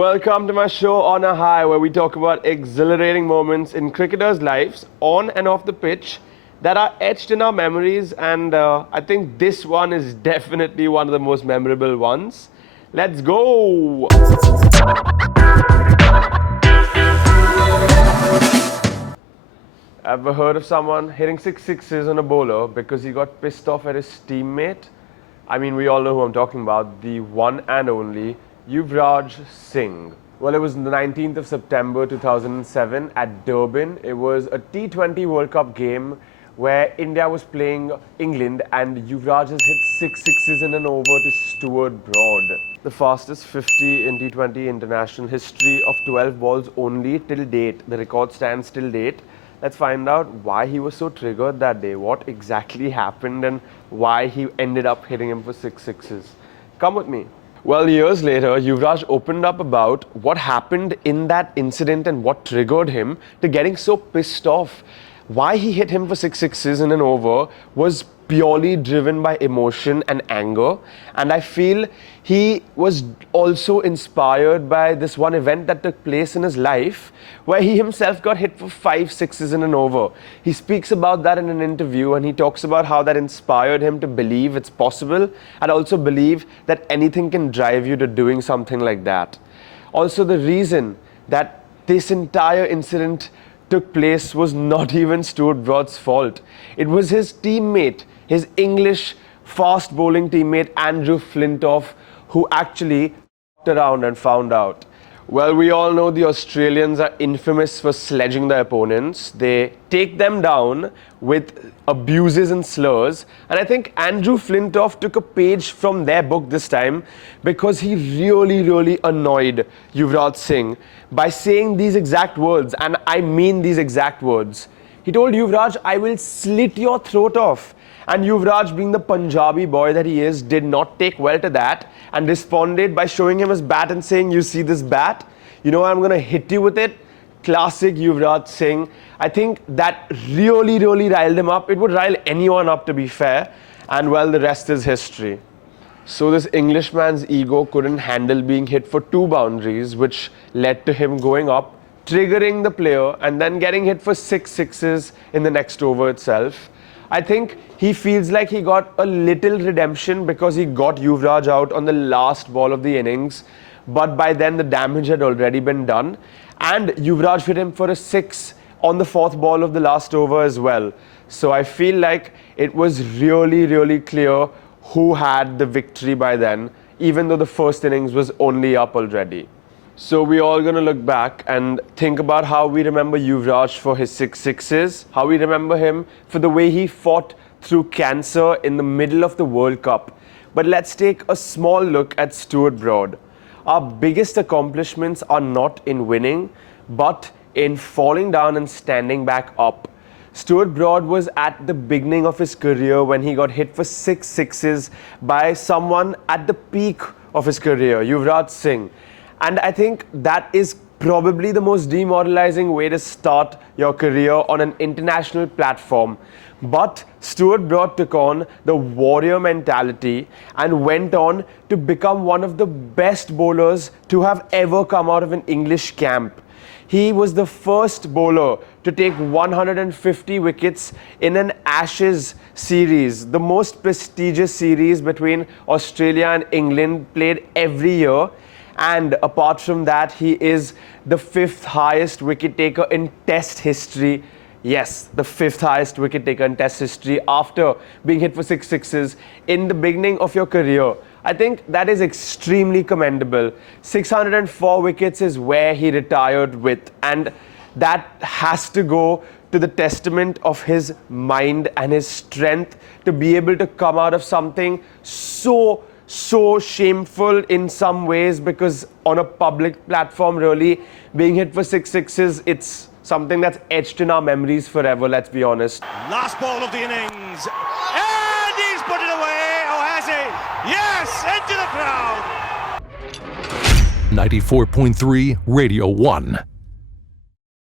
Welcome to my show On a High, where we talk about exhilarating moments in cricketers' lives on and off the pitch that are etched in our memories, and I think this one is definitely one of the most memorable ones. Let's go! Ever heard of someone hitting 6 sixes on a bowler because he got pissed off at his teammate? I mean, we all know who I'm talking about, the one and only Yuvraj Singh. Well, it was the 19th of September 2007 at Durban. It was a T20 World Cup game where India was playing England and Yuvraj has hit 6 sixes in an over to Stuart Broad. The fastest 50 in T20 international history of 12 balls only till date. The record stands till date. Let's find out why he was so triggered that day, what exactly happened and why he ended up hitting him for 6 sixes. Come with me. Well, years later, Yuvraj opened up about what happened in that incident and what triggered him to getting so pissed off. Why he hit him for 6 sixes in an over was purely driven by emotion and anger, and I feel he was also inspired by this one event that took place in his life where he himself got hit for 5 sixes in an over. He speaks about that in an interview and he talks about how that inspired him to believe it's possible and also believe that anything can drive you to doing something like that. Also, the reason that this entire incident took place was not even Stuart Broad's fault. It was his teammate, his English fast bowling teammate Andrew Flintoff, who actually fucked around and found out. Well, we all know the Australians are infamous for sledging their opponents. They take them down with abuses and slurs. And I think Andrew Flintoff took a page from their book this time because he really annoyed Yuvraj Singh by saying these exact words. And I mean these exact words. He told Yuvraj, "I will slit your throat off." And Yuvraj, being the Punjabi boy that he is, did not take well to that and responded by showing him his bat and saying, "You see this bat? You know I'm going to hit you with it." Classic Yuvraj Singh. I think that really riled him up. It would rile anyone up, to be fair. And well, the rest is history. So this Englishman's ego couldn't handle being hit for 2 boundaries, which led to him going up, triggering the player, and then getting hit for 6 sixes in the next over itself. I think he feels like he got a little redemption because he got Yuvraj out on the last ball of the innings. But by then the damage had already been done. And Yuvraj hit him for a 6 on the 4th ball of the last over as well. So I feel like it was really clear who had the victory by then, even though the first innings was only up already. So we're all going to look back and think about how we remember Yuvraj for his 6 sixes, how we remember him for the way he fought through cancer in the middle of the World Cup. But let's take a small look at Stuart Broad. Our biggest accomplishments are not in winning, but in falling down and standing back up. Stuart Broad was at the beginning of his career when he got hit for 6 sixes by someone at the peak of his career, Yuvraj Singh. And I think that is probably the most demoralizing way to start your career on an international platform. But Stuart Broad took on the warrior mentality and went on to become one of the best bowlers to have ever come out of an English camp. He was the first bowler to take 150 wickets in an Ashes series, the most prestigious series between Australia and England, played every year. And apart from that, he is the 5th highest wicket taker in Test history. Yes, the 5th highest wicket taker in Test history after being hit for 6 sixes in the beginning of your career. I think that is extremely commendable. 604 wickets is where he retired with, and that has to go to the testament of his mind and his strength to be able to come out of something so shameful in some ways, because on a public platform, really, being hit for 6 sixes, it's something that's etched in our memories forever, let's be honest. Last ball of the innings, and he's put it away, or has he? Yes, into the crowd! 94.3 Radio 1.